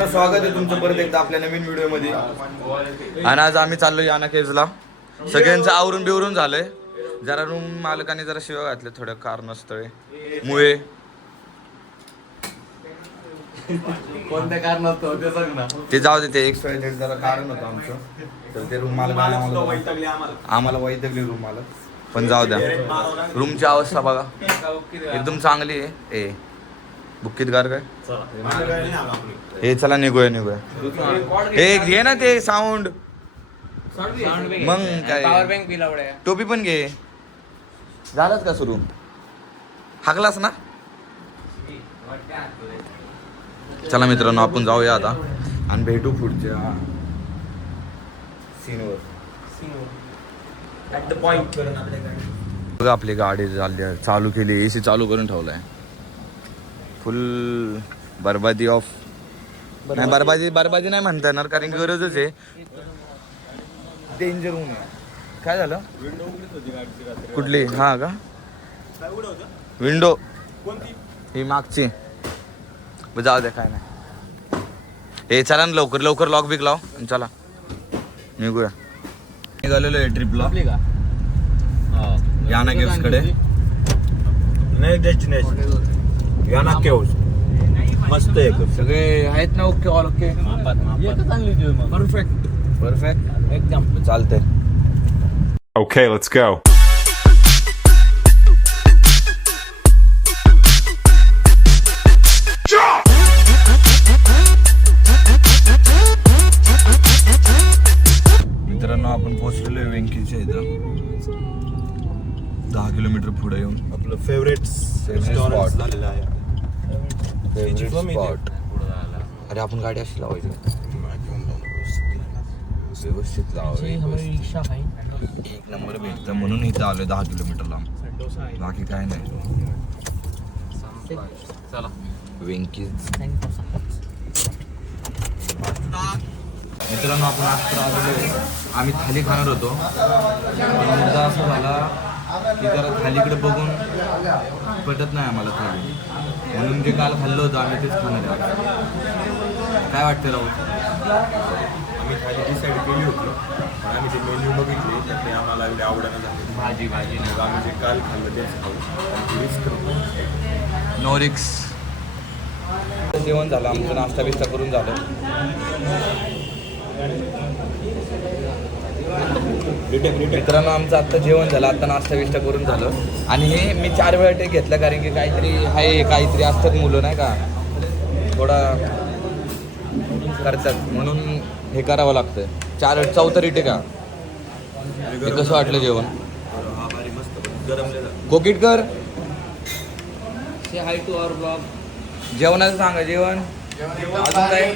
स्वागत आहे तुमचं परत एकदा आपल्या नवीन व्हिडिओ मध्ये. आणि आज आम्ही चाललो याना केव्हला. सगळ्यांचं आवरून बिवरून झालंय. जरा रूम मालकाने जरा शिव्या घातल्या थोड्या कारणास्तव मुळे. कोणत्या कारणास्तव ते सांग ना. ते जाऊ दे, ते एक्सपायरी जरा कारण होतं आमचं. तर ते रूम मालकाने आम्हाला वैतगली रूम मालक. पण जाऊ द्या, रूमची अवस्था बघा एकदम चांगली आहे. ए बुक्कीत गार काय हे, चला निघूया. हे घे ना ते साऊंड. मग काय पॉवर बँक बी लावलाय. टोपी पण घे. झालंच का सुरू? हाकलास ना. चला मित्रांनो, आपण जाऊया आता आणि भेटू पुढच्या सीनवर. At the point. बघा आपली गाडी चालू केली, एसी चालू करून ठेवलाय. फुल बरबादी ऑफ नाही, बरबादी नाही म्हणता येणार, कारण गरजच आहे. डेंजर होऊन काय झालं? कुठली? हा का विंडो ही मागची. जाऊ द्या, काय नाही. हे चला ना, लवकर लॉक बिक लाव आणि चला निघूया. निघालेलो आहे ट्रिपला याना केव्स कडे. नाही डेस्टिनेशन याना केव्स मस्त आहे. सगळे आहेत ना? ओके, ऑल ओके, परफेक्ट एकदम चालतंय. Okay, let's go. मित्रांनो, आपण पोहोचलेलो आहे वेंकीच्या इथं. 10 किलोमीटर पुढे येऊन आपलं फेवरेट स्पॉट झालेलं आहे. स्पॉट. अरे आपण गाडी अशी लावायची, व्यवस्थित लावायची. एक नंबर भेटतं म्हणून इथं आलोय 10 किलोमीटर लांब. बाकी काय नाही. वेंकीज मित्रांनो, आपण आज आलेलो. आम्ही थाली खाणार होतो, पण मुद्दा असा झाला की जरा थालीकडे बघून पटत नाही आम्हाला थाली, म्हणून जे काल खाल्लं होतं आम्ही तेच खाणार आहे. काय वाटतं राहुल? आम्ही खाली डिसाईड केली होती, पण आम्ही ते मेन्यू बघितले तर ते आम्हाला एवढे आवडणं झाले. भाजी मग आम्ही जे काल खाल्लं तेच खाऊ. रिस्क नको. नो रिक्स. जेवण झालं आमचं, नाश्ता बिस्ता करून झालं. मित्रांनो, आमचं आत्ता जेवण झालं, आत्ता नाश्ता बिस्टा करून झालं. आणि हे मी 4 वेळा टेक घेतला, कारण की काहीतरी असतात मुलं नाही का, थोडा करतात म्हणून हे करावं लागतं. 4-4 रिटेक का. हे कसं वाटलं जेवण? हा भारी मस्त गरमले जातं. कोकिट कर. से हाय टू आवर ब्लॉग. जेवणाचं सांगा. जेवण अजून काय?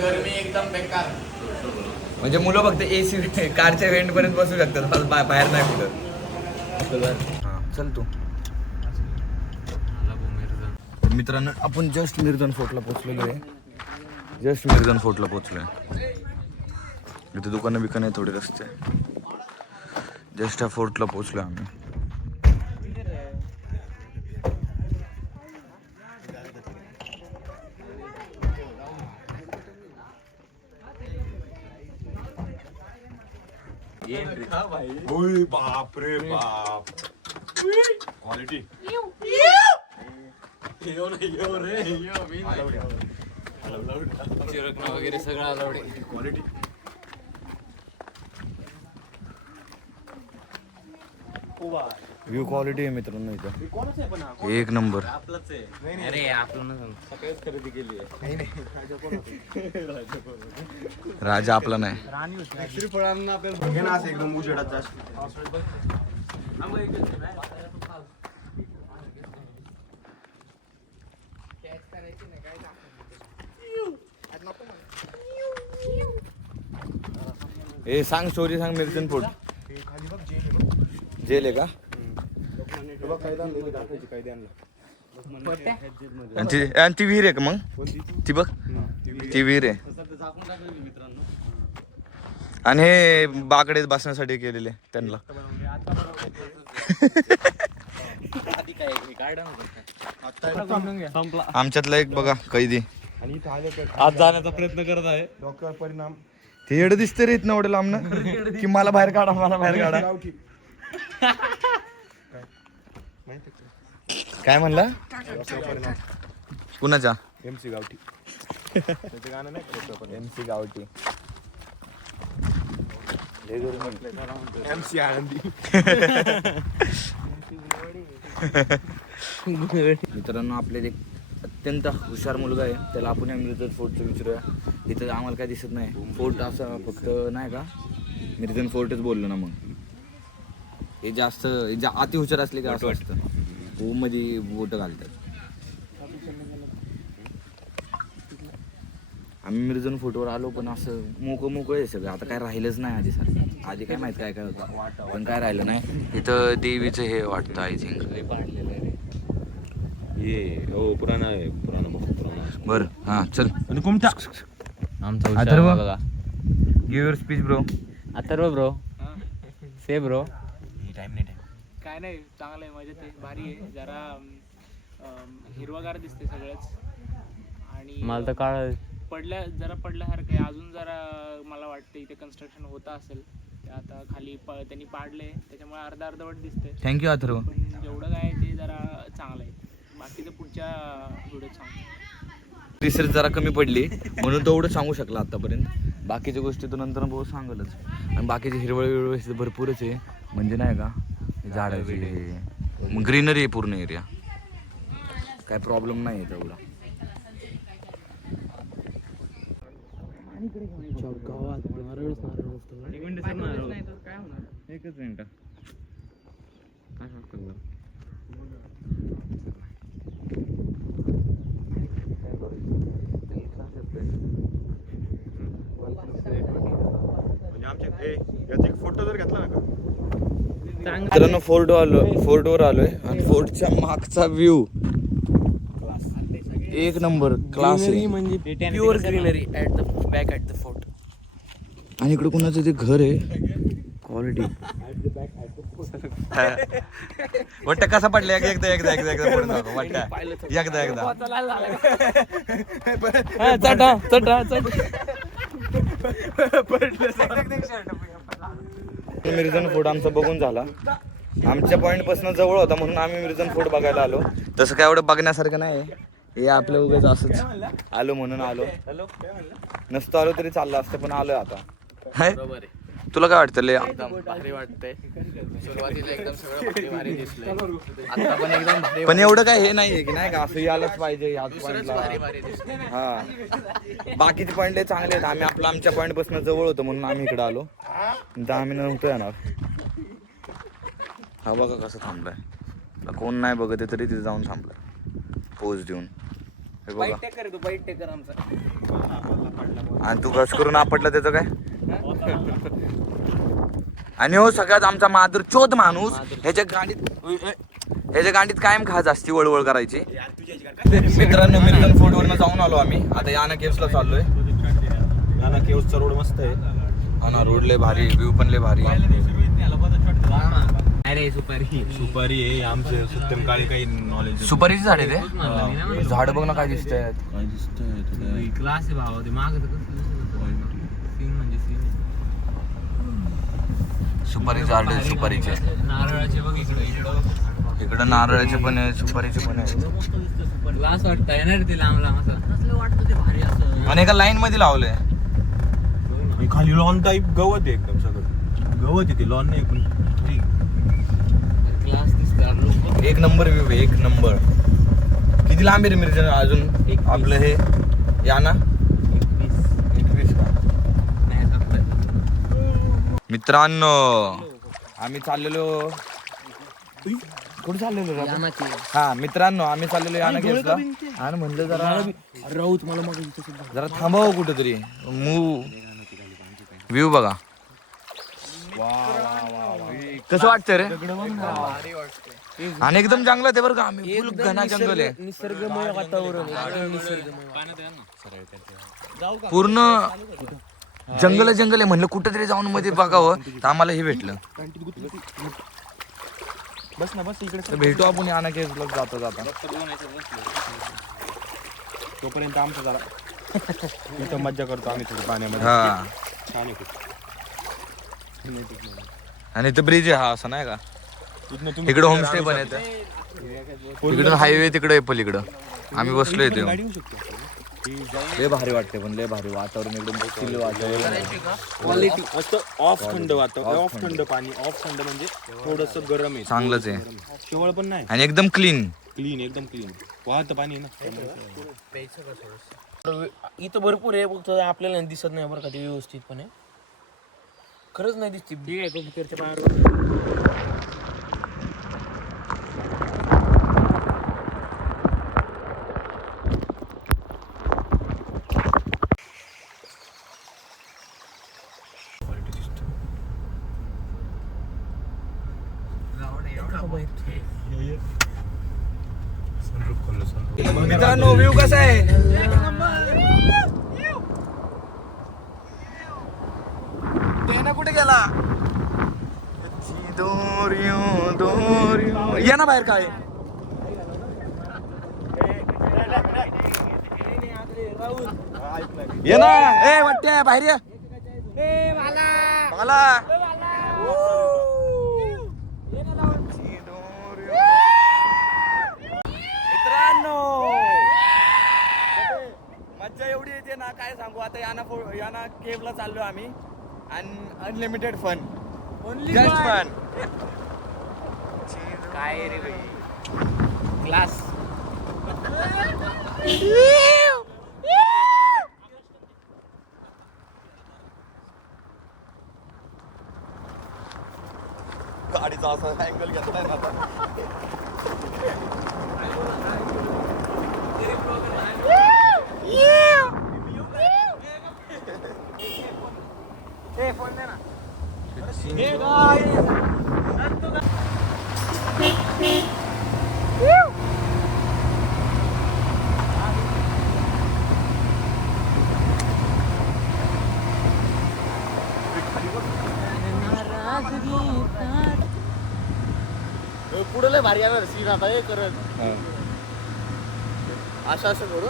गरमी एकदम बेकार. म्हणजे मुलं फक्त एसी कारच्या व्हेंट पर्यंत बसू शकतात, बाहेर नाही कुठं. चल तू. मित्रांनो, आपण जस्ट मिरजन फोर्टला पोहोचलेलो आहे. इथे दुकानं बिकानं आहे थोडे रस्ते. जस्ट ह्या फोर्टला पोहोचलो आम्ही. ओय बाप रे बाप. क्वालिटी चिरकणं वगैरे सगळं अलाउड आहे. क्वालिटी व्ह्यू क्वालिटी आहे मित्रांनो इथं एक नंबर. अरे आपलं नसं सकाळीच खरेदी केली आहे. राजा आपला नाही. श्रीफळांना आपल्याला घे ना असं एकदम उजेडात जास्त. ए सांग, स्टोरी सांग. मिरजन फोर्ट जेल आहे का? आणि ती विहीर आहे का मग? ती बघ, ती विहीर आहे. आणि हे बाकडे बसण्यासाठी केलेले त्यांना. आमच्यातला एक बघा कैदी आणि इथं आले तर आज जाण्याचा प्रयत्न करत आहे. डोक्यावर परिणाम. ते एवढं दिसतं रे इथनं एवढं लांबनं की मला बाहेर काढा मला बाहेर काढा. गावठी. काय म्हणला डोक्यावर परिणाम. कुणाच्या MC गावठी. त्याचं गाणं नाही का डोक्यावर परिणाम? MC गावठी MC आनंदी. मित्रांनो आपल्याला एक अत्यंत हुशार मुलगा आहे, त्याला आपण या मिर्जन फोर्टचं विचारूया. इथं आम्हाला काय दिसत नाही, फोर्ट असं फक्त नाही का मिर्जन फोर्टच बोललो ना. मग हे जास्त अति हुशार असले का असं असतं, मध्ये बोटं घालतात. आम्ही मिर्जन फोर्टवर आलो पण असं मोकळं आहे सगळं. आता काय राहिलंच नाही आधी सारखं. आधी काय माहित काय काय होतं पण काय राहिलं नाही. इथं देवीचं हे वाटतं आय थिंक. ये हो पुराणा आहे, पुराणा बरं हां चल. आणि कुमठा आमचा अथर्व. हुशार बघा. Give your speech bro. Atharva bro say bro. काय नाही, चांगलं आहे, मजेत आहे, भारी आहे. जरा हिरवागार दिसते सगळंच. आणि मला तर काळ जरा पडल्यासारखं आहे. अजून जरा मला वाटतं इथे कन्स्ट्रक्शन होतं असेल. ते आता खाली त्यांनी पाडले त्याच्यामुळे अर्धवट दिसतंय. थँक्यू अथर्व. पण जेवढं काय ते जरा चांगलं आहे. बाकीचं पुढच्या व्हिडिओत सांगतो. रिसर्च जरा कमी पडली म्हणून तो एवढं सांगू शकला आतापर्यंत. बाकीच्या गोष्टी तो नंतर बहुत सांगलच. आणि बाकीची हिरवळ भरपूरच आहे, म्हणजे नाही का झाडाची ग्रीनरी आहे पूर्ण एरिया, काय प्रॉब्लेम नाही आहे तेवढा. एकच मिनिट काय सांगतो. म्हणजे आमच्या याचा एक फोटो जर घेतला ना का मित्रांनो फोर्टवर आलोय आणि फोर्टच्या मागचा व्ह्यू एक नंबर क्लास आहे. म्हणजे pure greenery at the back at the fort. आणि इकडे कुणाचं ते घर आहे क्वालिटी वाटत कसा पडला एकदा एकदा एकदा एकदा पुढे जातो वाटत एकदा एकदा मिर्जन फोर्ट आमचा बघून झाला. आमच्या पॉइंट पासून जवळ होता म्हणून आम्ही मिर्जन फोर्ट बघायला आलो. तसं काय एवढं बघण्यासारखं नाही, हे आपलं उगाच असंच आलो म्हणून आलो. नसतं आलो तरी चाललं असतं पण आलोय आता. हाय तुला काय वाटतं? लय भारी वाटतंय. सुरुवातीला एकदम सगळं भारी दिसलंय. आता पण एकदम भारी पण एवढं काय हे नाहीये की नाही का असं यायलाच पाहिजे याच पॉइंटला. भारी दिसलंय. हा बाकीचे पॉइंट चांगले आहेत. आम्ही आमच्या पॉइंट पासून जवळ होतो म्हणून आम्ही इकडे आलो. 10 मिनिट नव्हतं येणार. हा बघा कसं थांबलाय, कोण नाही बघत आहे तरी तिथे जाऊन थांबलाय पोज देऊन. हे बघा बाईट टेकर आमचा. आणि तू घस करून आपटला त्याचं काय. आणि हो सगळ्यात आमचा माधुरचोद माणूस ह्याच्या गांडीत कायम खाज असती वळवळ करायची. मित्रांनो मिर्जन फोर्ट वरनं जाऊन आलो आम्ही. आता याना केव्सला चाललोय. नाना केव्सचा रोड मस्त आहे. हा ना रोड लय भारी, व्ह्यू पण लय भारी. अरे सुपारी आहे. आमचे सत्यम काळी काही नॉलेज. सुपारीची झाड आहे ते. झाड बघ ना काय दिसत आहेत. काय दिसतंय क्लास आहे भावा. ते माग सीन म्हणजे सीन सुपारी झाड आहे सुपारीचे. नारळाचे बघ इकडे इकडं नारळाचे पण आहे सुपारीचे पण आहे. क्लास वाटतंय ना रे ते लांब लांब असं वाटतं ते भारी असं. आणि एका लाईन मध्ये लावलंय. खाली लॉन टाईप गवत आहे एकदम सगळं गवत आहे. ते लॉन नाही पण क्लास दिसतात. एक नंबर व्ह्यू आहे एक नंबर. किती लांब आहे रे मिर्जन अजून आपलं हे याना 21 का. मित्रांनो आम्ही चाललेलो कुठे चाललेलो हा मित्रांनो आम्ही चाललेलो याना केव्सला. आणि म्हणलं जरा थांबावं कुठेतरी व्ह्यू बघा. कसं वाटतं रे. आणि एकदम जंगलात आहे बरं का. आम्ही फुल घना जंगल आहे. निसर्गमय वातावरण. पूर्ण जंगल आहे म्हणलं कुठेतरी जाऊन मध्ये बघावं तर आम्हाला हे भेटलं. बस ना बस इकडे तर भेटू आपण याना केव्सला जाता जाता. तोपर्यंत आमचं जरा इथं मज्जा करतो आम्ही थोडी पाण्यामध्ये. हा छान आहे खूप. आणि इथं ब्रिज आहे हा असं नाही का. इथनं तुम्ही इकडे होमस्टे पण येतं. इकडून हायवे तिकडे आहे पलीकडं. आम्ही बसलोय इथे. गाडी येऊ शकतो. लय भारी वाटते पण लय भारी वातावरण एकदम चिल वातावरण. क्वालिटी असं ऑफ थंड वातावरण, ऑफ थंड पाणी, ऑफ थंड म्हणजे थोडंसं गरम आहे. चांगलंच आहे शेवळ पण नाही, आणि एकदम क्लीन. क्लीन एकदम क्लीन. वाहतं पाणी आहे ना. इथं भरपूर आहे, फक्त आपल्याला दिसत नाही बरं का ते व्यवस्थितपणे. खरंच नाही दिसते. ठीक आहे कबूतरच्या बाहेर मित्रांनो व्ह्यू कसा आहे. कुठे गेला. या ना बाहेर काय. ये ना ए वाटते बाहेर ये. मला मित्रांनो मज्जा एवढी येते ना काय सांगू. आता याना केवला चाललो आम्ही आणि अनलिमिटेड फन. Just fun. काय रे भाई क्लास. गाडीचा असा अँगल घेतलाय ना आता. पुढे लय भारी येणार सीन आता हे करत असं असं करू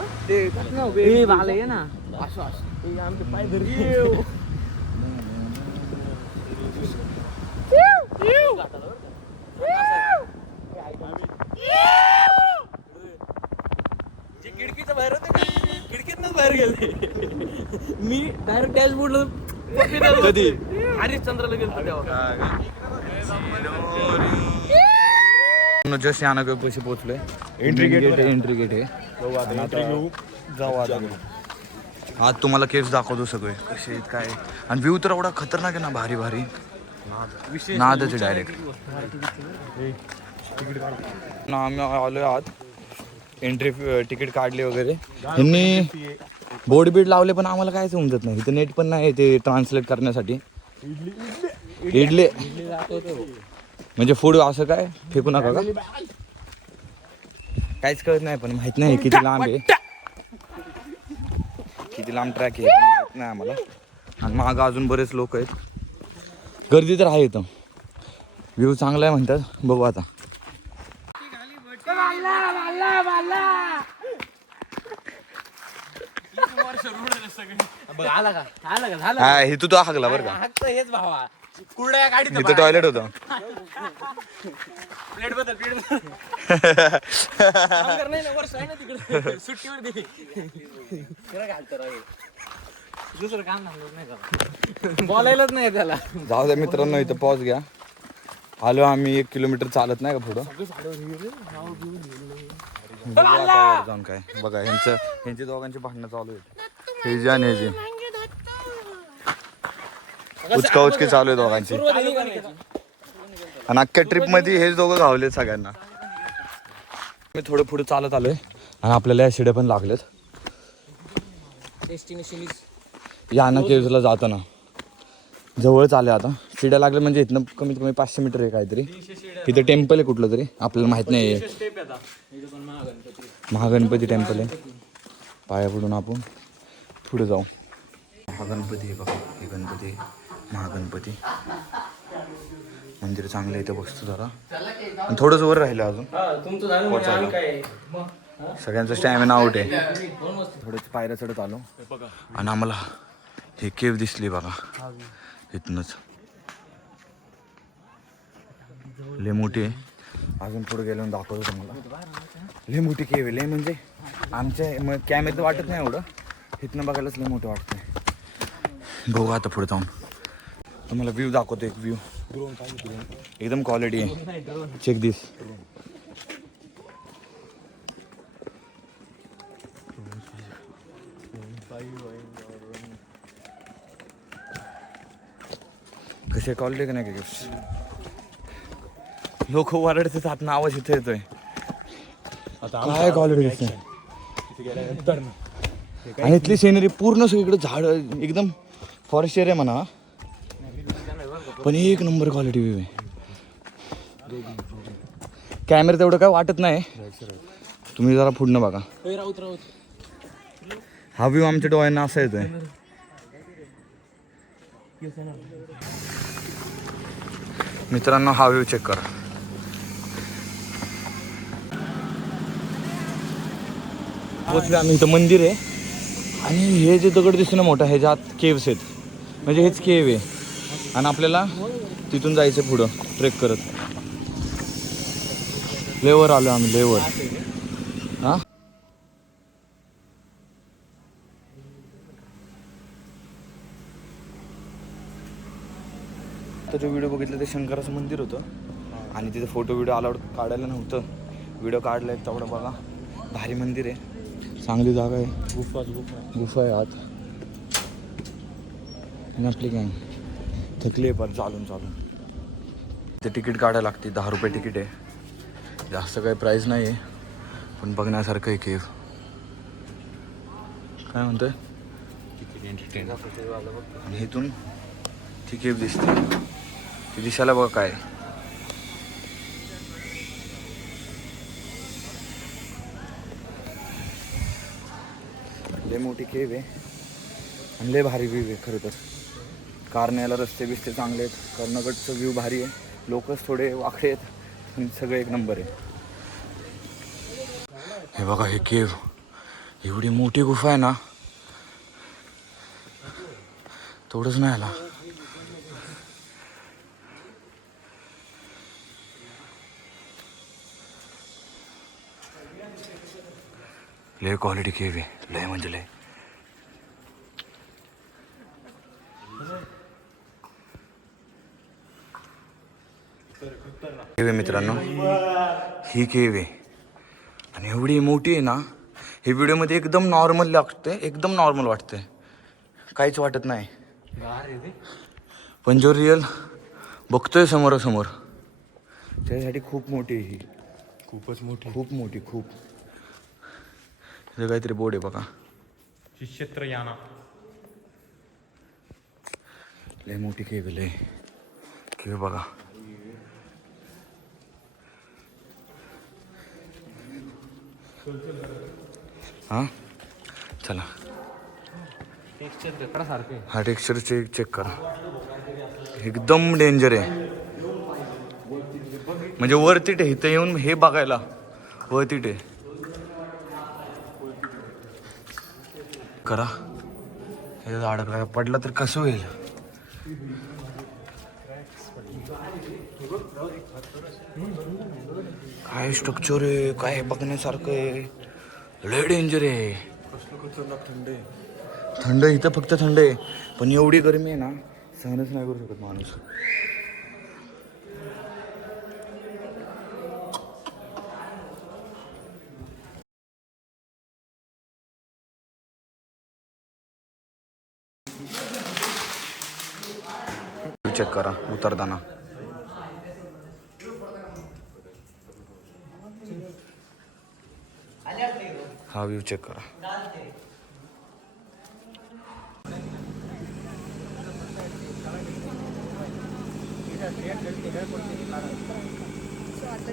ए भाला ये ना. असं असं हे आमचे पाय धरी. जे खिडकीचं बाहेर होते खिडकीतनच बाहेर गेले. मी डायरेक्ट डॅशबोर्डला कधी हरिश्चंद्रला गेलो तेव्हा. जस्ट याना पैसे पोहोचलोय. एंट्री गेट आहे. जाऊ आता. आज तुम्हाला केव्स दाखवतो सगळे कसे आहेत काय. आणि व्ह्यू तर एवढा खतरनाक आहे ना. भारी भारी नादच आहे डायरेक्ट. ना आम्ही आलोय आत. एंट्री तिकीट काढले वगैरे. ह्यांनी बोर्ड बीड लावले पण आम्हाला कायच समजत नाही. इथं नेट पण नाही ते ट्रान्सलेट करण्यासाठी. इडली म्हणजे फूड असं काय फेकू नका का. काहीच कळत नाही पण माहित नाही किती लांब आहे. किती लांब ट्रॅक आहे माहित नाही आम्हाला. आणि मागं अजून बरेच लोक आहेत. गर्दी तर आहे इथं. व्ह्यू चांगला आहे म्हणतात. बघू आता. आला का आला का झालं. हा हे तू हागला बरं का. हाकतं हेच भावा. कुरड्या गाडीत इथं टॉयलेट होतं. प्लेट बदल नाही ना. वर्ष आहे ना तिकडे सुट्टीवर दे. खरं घालतं राव. दुसरं काम नाही का बोलायलाच नाही त्याला. जाऊ द्या मित्रांनो इथं पॉज घ्या. आलो आम्ही 1 किलोमीटर चालत नाही का पुढं. बघू आता वर जाऊन काय. बघा ह्यांची दोघांची भांडणं चालू आहेत. हे जे आणि हे जे उचकी चालू आहे दोघांची. आणि अख्ख्या ट्रिप मध्ये हेच दोघं गावलेत सगळ्यांना. मी थोडं पुढे चालत आलोय आणि आपल्याला या शिड्या पण लागलेत. डेस्टिनेशन याना केव्सला जाताना जवळच आले आता. शिड्या लागल्या म्हणजे इथनं कमीत कमी 500 मीटर आहे काहीतरी. इथं टेम्पल आहे कुठलं तरी आपल्याला माहित नाही. महागणपती टेम्पल आहे. पाया पडून आपण पुढे जाऊ. महागणपती आहे बघा. हे गणपती महागणपती मंदिर चांगलं आहे. इथं बसतो जरा. थोडंच वर राहिलं अजून. तुमचं झालं म्हणजे आम्ही काय सगळ्यांचा स्टॅमिना आउट आहे. थोडं पायऱ्या चढत आलो आणि आम्हाला हे केव दिसली बघा इथनच. लय मोठी आहे. अजून पुढे गेलो दाखवतो तुम्हाला. लय मोठी केव आहे. लय म्हणजे आमच्या कॅमेऱ्यात वाटत नाही एवढं. इथनं बघायलाच लय मोठं वाटतंय. बघू आता पुढे जाऊन तुम्हाला व्ह्यू दाखवतो. एक व्ह्यू एकदम क्वालिटी आहे. चेक दिस. कसे क्वालिटी का नाही गिफ्ट. लोक वरडतात आत आवाज इथे येतोय. काय क्वालिटी दिसते. आणि इथली सिनरी पूर्ण सगळीकडे झाड एकदम फॉरेस्ट एरिया म्हणा पण एक नंबर क्वालिटी व्ह्यू आहे. कॅमेरा तेवढं काय वाटत नाही. तुम्ही जरा पुढनं बघा. हा व्ह्यू आमच्या डोळ्यांना असा येतोय. मित्रांनो हा व्ह्यू चेक करा. पोचले आम्ही. इथं मंदिर आहे आणि हे जे दगड दिसतं ना मोठा ह्याच्या आत केव्स आहेत. म्हणजे हेच केव आहे आणि आपल्याला तिथून जायचं पुढं ट्रेक करत. लेवर आलो आम्ही. लेवर हा तर जो व्हिडिओ बघितला ते शंकराचं मंदिर होतं आणि तिथे फोटो व्हिडिओ अलाउड काढायला नव्हतं. व्हिडिओ काढला आहे तेवढं बघा. भारी मंदिर आहे. चांगली जागा आहे. गुफा आहे आत. आणि आपली गँग थकली आहे पण चालून ते तिकीट काढायला लागते. 10 रुपये तिकीट आहे. जास्त काही प्राईस नाही आहे पण बघण्यासारखं आहे केव. काय म्हणतोय. आणि इथून ती केव दिसते. ती दिसायला बघा काय. लय मोठी केव आहे आणि लय भारी व्ह्यू आहे खरं तर. कारने याला रस्ते बिस्ते चांगले आहेत. कर्णगडचं व्ह्यू भारी आहे. लोकच थोडे वाकडे आहेत आणि सगळं एक नंबर आहे. हे बघा हे केव. एवढी मोठी गुफा आहे ना. थोडंच नाही आला. लय क्वालिटी केव आहे. लय म्हणजे लय. केव आहे मित्रांनो. ही केव आहे आणि एवढी मोठी आहे ना. हे व्हिडिओमध्ये एकदम नॉर्मल लागते. एकदम नॉर्मल वाटते. काहीच वाटत नाही. पण जो रिअल बघतोय समोरासमोर त्यासाठी खूप मोठी आहे ही. खूपच मोठी. खूप मोठी. खूप. इथं काहीतरी बोर्ड आहे बघा. क्षेत्र याना. लय मोठी केव. लय केव बघा. हां चला. हा टेक्स्चर चेक करा. एकदम डेंजर आहे. म्हणजे वरतीट आहे. इथं येऊन हे बघायला वरतीट आहे. करा. हे अडकला पडला तर कसं होईल. काय स्ट्रक्चर आहे. काय बघण्यासारखं आहे. लय डेंजर आहे. थंड आहे. थंड इथं फक्त थंड आहे पण एवढी गरमी आहे ना सहनच नाही करू शकत माणूस. चेक करा उतरताना. हा व्ह्यू चेक करा.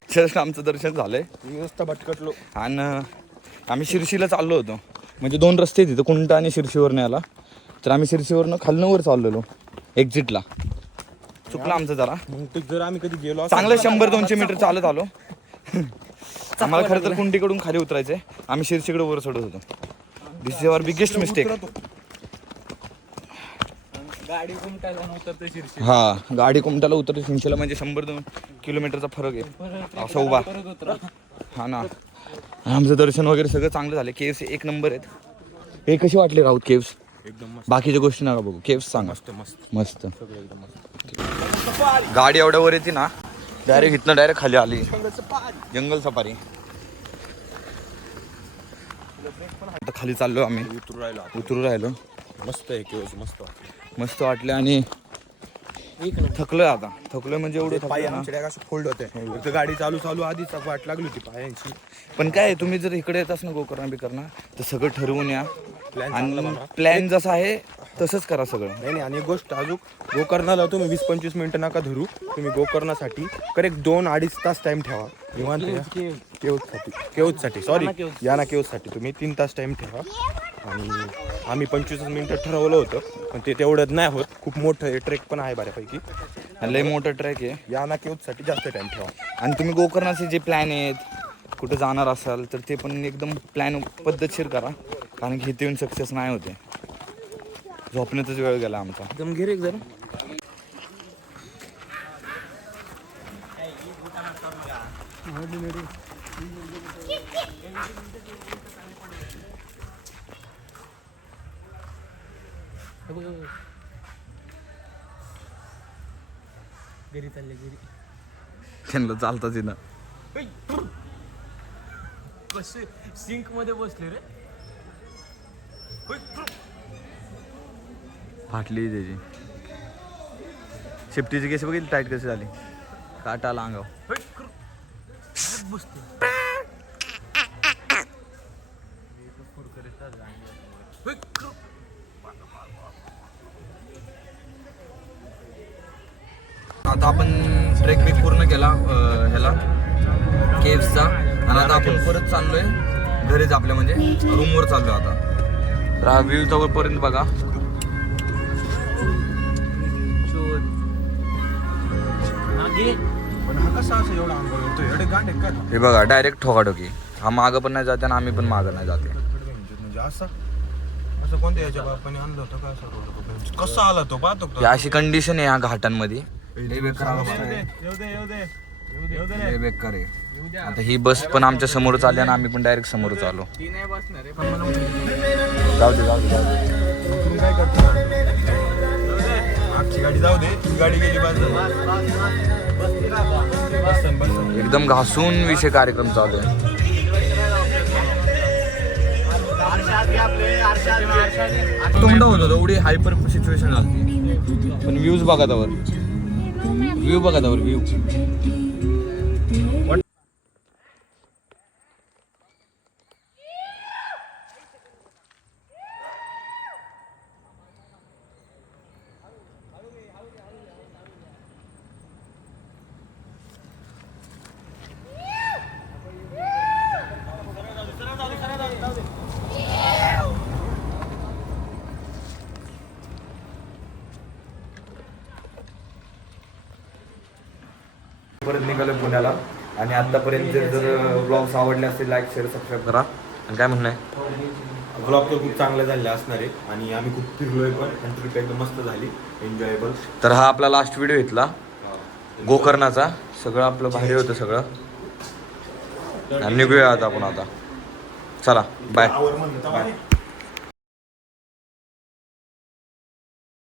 जस्ट आमचं दर्शन झालंय. व्यवस्था भटकटलो आणि आम्ही शिर्शीला चाललो होतो. म्हणजे 2 रस्ते आहेत तिथं कुंटा आणि शिर्शीवरनं याला. तर आम्ही शिर्शीवरनं खालनं वर चाललेलो एक्झिटला. चुकलं आमचं जरा. मग ते जर आम्ही कधी गेलो चांगलं 100-200 मीटर चालत आलो. आम्हाला खरं तर कुंडीकडून खाली उतरायचंय, आम्ही शिरशीकडे वर चढत होतो. दिस इज अवर बिगेस्ट मिस्टेक. गाडी घुमटायला उतरते शिरशी. हा, गाडी कुमटाला उतरते शिंशीला, म्हणजे 100-2 किलोमीटरचा फरक आहे असं उभा. हा ना. आमचं दर्शन वगैरे सगळं चांगलं झालं. केव्स एक नंबर आहेत. हे कशी वाटले राऊत केव्स? एकदम मस्त. बाकीच्या गोष्टी नका बघू, केव्स सांगा. मस्त मस्त मस्त. सगळं एकदम मस्त. गाडी एवढ्या वर येते ना, डायरेक्ट इथनं डायरेक्ट खाली आली. जंगल सफारी. आता खाली चाललो आम्ही, उतरू राहिलो. मस्त आहे केव्स, मस्त वाटलं. मस्त वाटलं आणि थकलोय आता. थकलोय म्हणजे एवढं पाय थकलोय ना. आमच्या असं फोल्ड होते. फक्त गाडी चालू आधीच वाट लागली होती पायांची. पण काय तुम्ही जर इकडे येतास ना गोकर्णा बिकर्णा, तर सगळं ठरवून या. प्लॅन आणि प्लॅन जसा आहे तसंच करा सगळं. नाही आणि एक गोष्ट अजून, गोकर्णाला तुम्ही 20-25 मिनिटं नका धरू. तुम्ही गोकर्णासाठी करेक्ट 2-2.5 तास टाइम ठेवा निवांत. केव्जसाठी सॉरी याना केव्जसाठी तुम्ही 3 तास टाइम ठेवा. आणि आम्ही 25 मिनिटं ठरवलं होतं, पण ते तेवढं नाही होत. खूप मोठं ट्रेक पण आहे बऱ्यापैकी. लय मोठं ट्रॅक आहे. याना केव्जसाठी जास्त टाइम ठेवा. आणि तुम्ही गोकर्णाचे जे प्लॅन आहेत, कुठं जाणार असाल तर ते पण एकदम प्लॅन पद्धतशीर करा, कारण की इथे येऊन सक्सेस नाही होते. झोपण्याचाच वेळ गेला आमचा. एकदम गिरे जरा. गिरी चालले गिरी. त्यांना चालताच येईना. कसे सिंक मध्ये बसले रे. फाटली त्याची शिफ्टीची केस बघितली टाईट कशी झाली. काटा आला अंगावर. आता आपण ट्रेक बी पूर्ण केला ह्याला केव्सचा, आणि आता आपण परत चाललोय घरीच आपल्या, म्हणजे रूमवर चाललोय आता. तर हा व्ह्यू जवळपर्यंत बघा. पण हा कसा असं एवढा अंगावर येतोय? एवढे गांड आहे का? हे बघा डायरेक्ट ठोकाठोकी. हा मागं पण नाही जाते आणि आम्ही पण मागं नाही जाते. म्हणजे असं कोणत्या याच्या बापाने आणलं होतं का? असं कसा आला तो पाहतो ही अशी कंडिशन आहे ह्या घाटांमध्ये. लय बेकार अवस्था आहे. लय बेकार आहे. आता ही बस पण आमच्या समोर चालली आणि आम्ही पण डायरेक्ट समोरच आलो. ती नाही बसणार आहे. जाऊ दे जाऊ दे जाऊ दे. तुम्ही काय करता? आमची गाडी जाऊ दे, ही गाडी गेली बाजूला. बस. एकदम घासून विषय कार्यक्रम चालू आहे. तोंड होत होतं, एवढी हायपर सिच्युएशन झाली. पण व्ह्यूज बघा त्यावर, व्ह्यू बघा त्यावर व्ह्यू. परत निघालो पुण्याला. आणि आतापर्यंत जर ब्लॉग्स आवडले असतील लाईक शेअर सबस्क्राईब करा. आणि काय म्हणणं आहे, ब्लॉग तर खूप चांगले झाले असणार आहे. आणि आम्ही खूप फिरलोय पण, आणि ट्रिप एकदम मस्त झाली, एन्जॉयबल. तर हा आपला लास्ट व्हिडिओ घेतला गोकर्णाचा. सगळं आपलं भारी होतं सगळं. आणि निघूया आता आपण आता. चला बाय. आवर म्हणलं तर बाय.